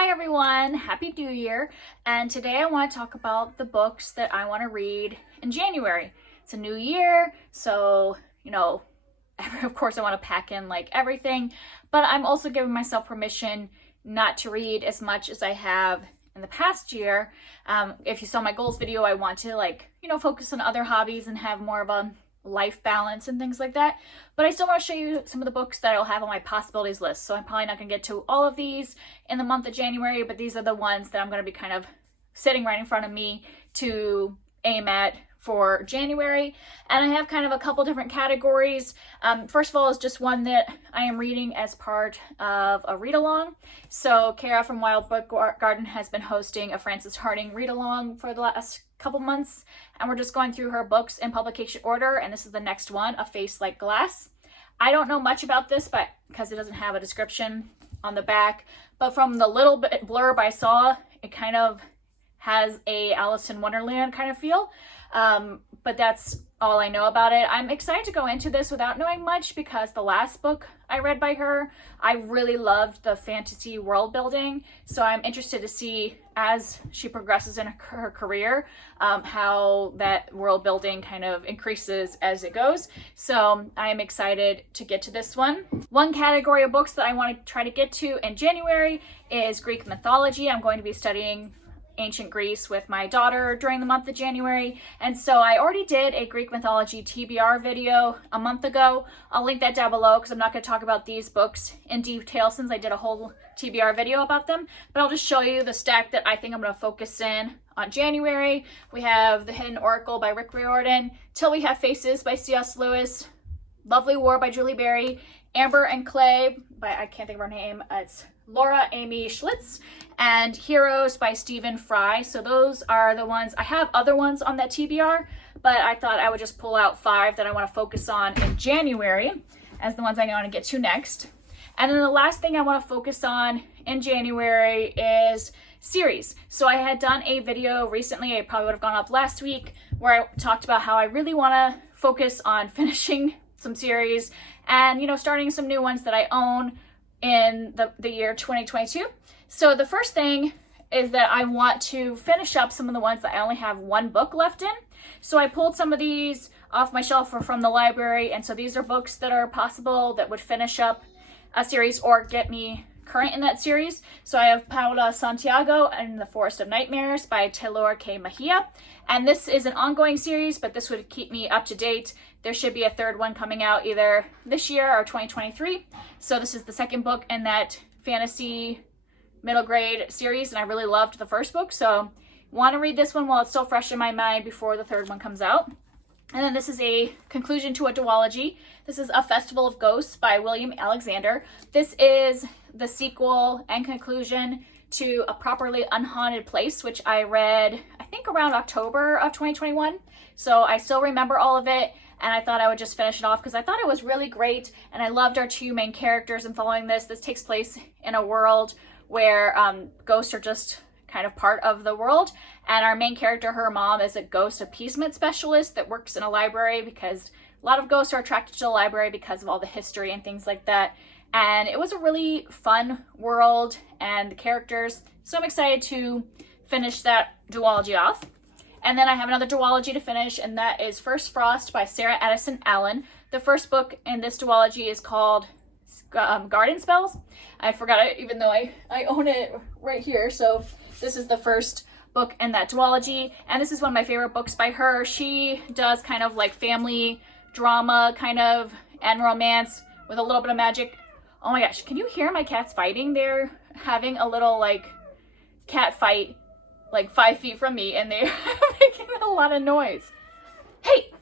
Hi everyone, Happy New Year, and today I want to talk about the books that I want to read in January. It's a new year, so, of course I want to pack in like everything, but I'm also giving myself permission not to read as much as I have in the past year. If you saw my goals video, I want to focus on other hobbies and have more of a life balance and things like that, but I still want to show you some of the books that I'll have on my possibilities list. So I'm probably not going to get to all of these in the month of January, but these are the ones that I'm going to be kind of sitting right in front of me to aim at for January. And I have kind of a couple different categories. First of all is just one that I am reading as part of a read-along. So Kara from Wild Book Garden has been hosting a Frances Harding read-along for the last couple months, and we're just going through her books in publication order, and this is the next one, A Face Like Glass. I don't know much about this, but because it doesn't have a description on the back, but from the little bit blurb I saw, it kind of has a Alice in Wonderland kind of feel, but that's all I know about it. I'm excited to go into this without knowing much because the last book I read by her, I really loved the fantasy world building, so I'm interested to see as she progresses in her career how that world building kind of increases as it goes. So I'm excited to get to this one. One category of books that I want to try to get to in January is Greek mythology. I'm going to be studying ancient Greece with my daughter during the month of January, and so I already did a Greek mythology TBR video a month ago. I'll link that down below because I'm not going to talk about these books in detail since I did a whole TBR video about them, but I'll just show you the stack that I think I'm going to focus in on January. We have The Hidden Oracle by Rick Riordan, Till We Have Faces by C.S. Lewis, Lovely War by Julie Berry, Amber and Clay by, I can't think of her name, it's Laura Amy Schlitz, and Heroes by Stephen Fry. So those are the ones. I have other ones on that TBR, but I thought I would just pull out 5 that I want to focus on in January as the ones I want to get to next. And then the last thing I want to focus on in January is series. So I had done a video recently, it probably would have gone up last week, where I talked about how I really want to focus on finishing some series and, starting some new ones that I own in the year 2022. So the first thing is that I want to finish up some of the ones that I only have one book left in. So I pulled some of these off my shelf or from the library, and so these are books that are possible that would finish up a series or get me current in that series. So I have Paola, Santiago and the Forest of Nightmares by Taylor K. Mejia. And this is an ongoing series, but this would keep me up to date. There should be a third one coming out either this year or 2023. So this is the second book in that fantasy middle grade series, and I really loved the first book. So want to read this one while it's still fresh in my mind before the third one comes out. And then this is a conclusion to a duology. This is A Festival of Ghosts by William Alexander. This is the sequel and conclusion to A Properly Unhaunted Place, which I read, I think around October of 2021. So I still remember all of it, and I thought I would just finish it off because I thought it was really great, and I loved our 2 main characters in following this. This takes place in a world where ghosts are just kind of part of the world, and our main character, her mom, is a ghost appeasement specialist that works in a library because a lot of ghosts are attracted to the library because of all the history and things like that. And it was a really fun world and the characters, so I'm excited to finish that duology off. And then I have another duology to finish, and that is First Frost by Sarah Addison Allen. The first book in this duology is called Garden Spells. I forgot it, even though I own it right here. So this is the first book in that duology, and this is one of my favorite books by her. She does kind of like family drama kind of and romance with a little bit of magic. Oh my gosh, can you hear my cats fighting? They're having a little cat fight 5 feet from me, and they're making a lot of noise. Hey,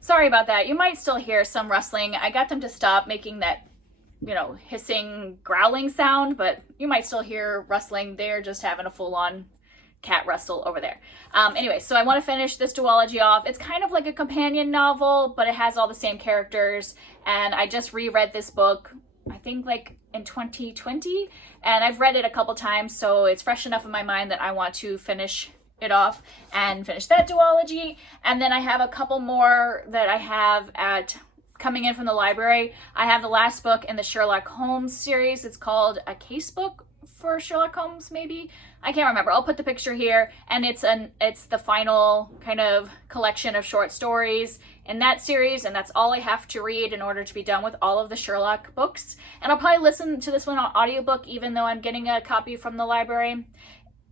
sorry about that. You might still hear some rustling. I got them to stop making that hissing, growling sound, but you might still hear rustling. They're just having a full-on cat wrestle over there. Anyway, so I want to finish this duology off. It's kind of like a companion novel, but it has all the same characters, and I just reread this book, I think in 2020, and I've read it a couple times, so it's fresh enough in my mind that I want to finish it off and finish that duology. And then I have a couple more that I have coming in from the library. I have the last book in the Sherlock Holmes series. It's called A Case Book for Sherlock Holmes, maybe? I can't remember. I'll put the picture here, and it's the final kind of collection of short stories in that series, and that's all I have to read in order to be done with all of the Sherlock books. And I'll probably listen to this one on audiobook, even though I'm getting a copy from the library.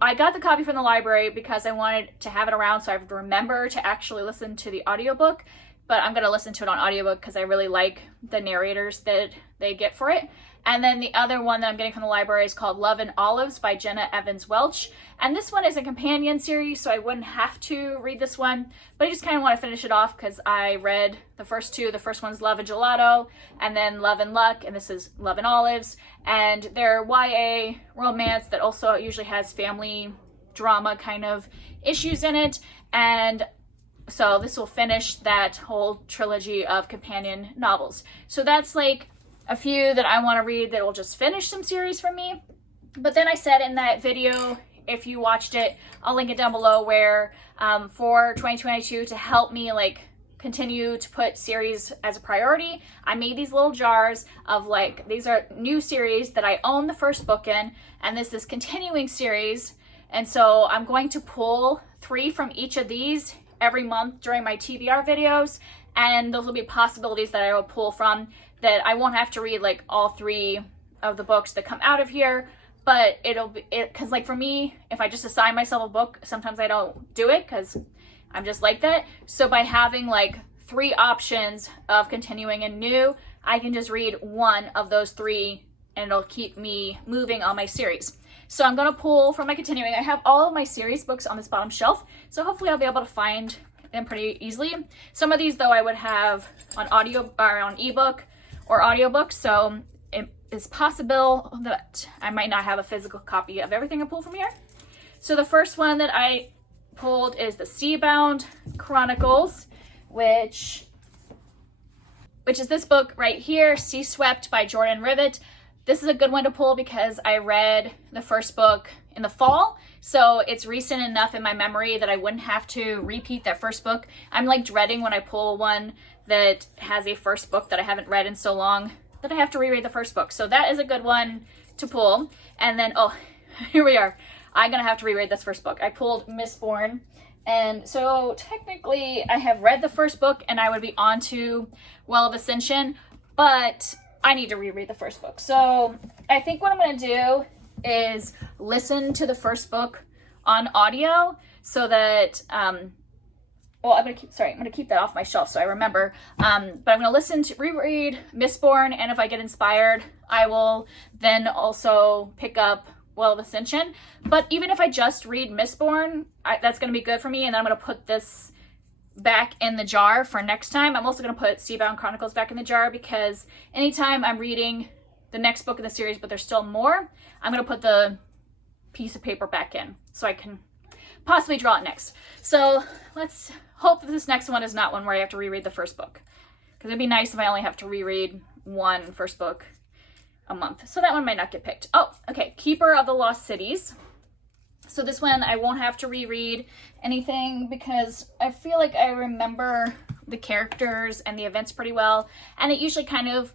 I got the copy from the library because I wanted to have it around so I would remember to actually listen to the audiobook, but I'm going to listen to it on audiobook because I really like the narrators that they get for it. And then the other one that I'm getting from the library is called Love and Olives by Jenna Welch. And this one is a companion series, so I wouldn't have to read this one, but I just kind of want to finish it off because I read the first two. The first one's Love and Gelato, and then Love and Luck, and this is Love and Olives. And they're YA romance that also usually has family drama kind of issues in it. And so this will finish that whole trilogy of companion novels. So that's like a few that I want to read that will just finish some series for me. But then I said in that video, if you watched it, I'll link it down below, where for 2022, to help me like continue to put series as a priority, I made these little jars of like, these are new series that I own the first book in, and this is continuing series. And so I'm going to pull 3 from each of these every month during my TBR videos, and those will be possibilities that I will pull from, that I won't have to read like all 3 of the books that come out of here, but it'll be, because like for me, if I just assign myself a book, sometimes I don't do it because I'm just like that. So by having like 3 options of continuing and new, I can just read one of those 3 and it'll keep me moving on my series. So I'm going to pull from my continuing. I have all of my series books on this bottom shelf, so hopefully I'll be able to find them pretty easily. Some of these though I would have on audio or on ebook or audiobook, so it is possible that I might not have a physical copy of everything I pull from here. So the first one that I pulled is the Seabound Chronicles, which is this book right here, Sea Swept by Jordan Rivet. This is a good one to pull because I read the first book in the fall, so it's recent enough in my memory that I wouldn't have to repeat that first book. I'm like dreading when I pull one that has a first book that I haven't read in so long that I have to reread the first book. So that is a good one to pull. And then, oh, here we are. I'm gonna have to reread this first book. I pulled Mistborn. And so technically I have read the first book and I would be on to Well of Ascension, but I need to reread the first book. So I think what I'm gonna do is listen to the first book on audio so that, well, I'm gonna keep that off my shelf so I remember. But I'm gonna listen to reread Mistborn, and if I get inspired, I will then also pick up Well of Ascension. But even if I just read Mistborn, that's gonna be good for me, and then I'm gonna put this back in the jar for next time. I'm also gonna put Seabound Chronicles back in the jar because anytime I'm reading the next book in the series, but there's still more, I'm gonna put the piece of paper back in so I can possibly draw it next. So let's hope that this next one is not one where I have to reread the first book, because it'd be nice if I only have to reread one first book a month. So that one might not get picked. Oh, okay, Keeper of the Lost Cities. So this one I won't have to reread anything because I feel like I remember the characters and the events pretty well, and it usually kind of,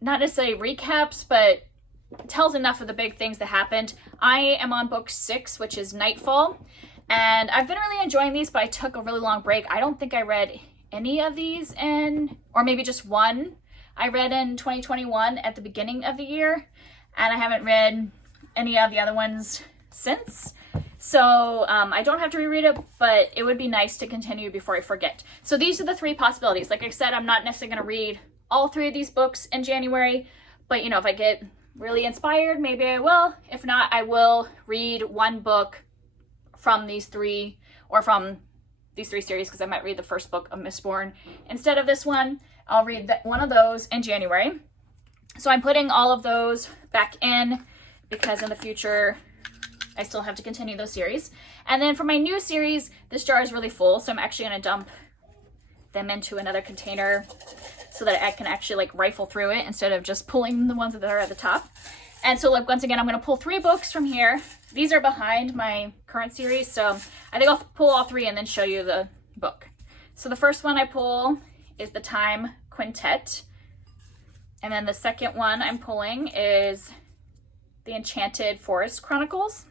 not necessarily recaps, but tells enough of the big things that happened. I am on book 6, which is Nightfall, and I've been really enjoying these, but I took a really long break. I don't think I read any of these or maybe just one I read in 2021 at the beginning of the year, and I haven't read any of the other ones since. So I don't have to reread it, but it would be nice to continue before I forget. So these are the 3 possibilities. Like I said, I'm not necessarily going to read all 3 of these books in January, but you know, if I get really inspired, maybe I will. If not, I will read one book from these 3, or from these 3 series, because I might read the first book of Mistborn instead of this one. I'll read one of those in January. So I'm putting all of those back in because in the future I still have to continue those series. And then for my new series, this jar is really full, so I'm actually going to dump them into another container so that I can actually like rifle through it instead of just pulling the ones that are at the top. And so like once again, I'm going to pull 3 books from here. These are behind my current series, so I think I'll pull all 3 and then show you the book. So the first one I pull is the Time Quintet. And then the second one I'm pulling is the Enchanted Forest Chronicles.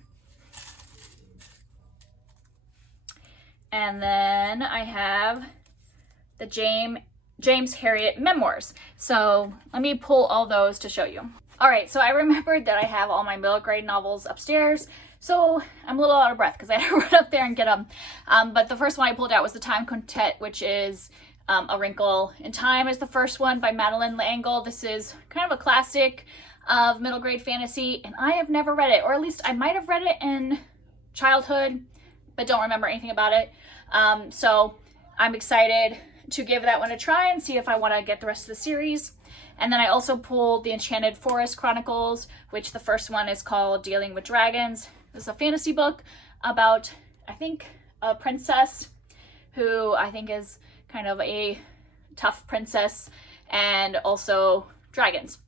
And then I have the James Harriott Memoirs. So let me pull all those to show you. All right, so I remembered that I have all my middle grade novels upstairs. So I'm a little out of breath because I had to run up there and get them. But the first one I pulled out was The Time Quintet, which is A Wrinkle in Time is the first one by Madeleine L'Engle. This is kind of a classic of middle grade fantasy, and I have never read it, or at least I might have read it in childhood, but don't remember anything about it. So I'm excited to give that one a try and see if I want to get the rest of the series. And then I also pulled the Enchanted Forest Chronicles, which the first one is called Dealing with Dragons. This is a fantasy book about, I think, a princess who I think is kind of a tough princess, and also dragons.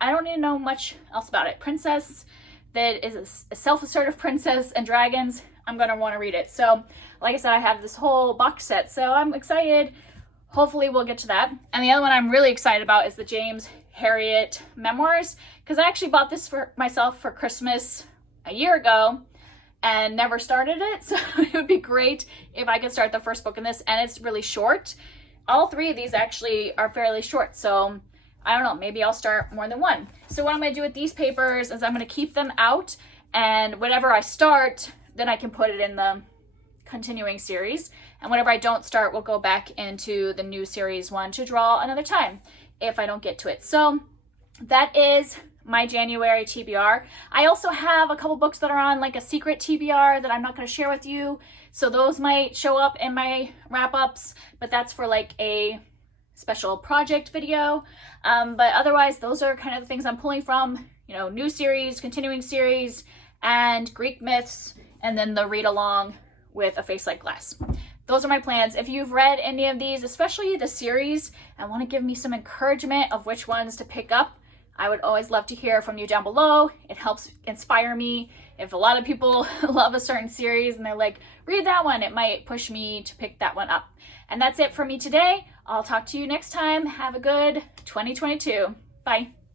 I don't even know much else about it. Princess that is a self-assertive princess and dragons. I'm going to want to read it. So like I said, I have this whole box set, so I'm excited. Hopefully we'll get to that. And the other one I'm really excited about is the James Harriott Memoirs, because I actually bought this for myself for Christmas a year ago and never started it. So it would be great if I could start the first book in this, and it's really short. All three of these actually are fairly short, so I don't know, maybe I'll start more than one. So what I'm going to do with these papers is I'm going to keep them out, and whatever I start, then I can put it in the continuing series, and whatever I don't start will go back into the new series one to draw another time if I don't get to it. So that is my January TBR. I also have a couple books that are on like a secret TBR that I'm not going to share with you, so those might show up in my wrap-ups, but that's for like a special project video. But otherwise, those are kind of the things I'm pulling from, you know, new series, continuing series, and Greek myths, and then the read along with A Face Like Glass. Those are my plans. If you've read any of these, especially the series, and want to give me some encouragement of which ones to pick up, I would always love to hear from you down below. It helps inspire me. If a lot of people love a certain series and they're like, read that one, it might push me to pick that one up. And that's it for me today. I'll talk to you next time. Have a good 2022. Bye.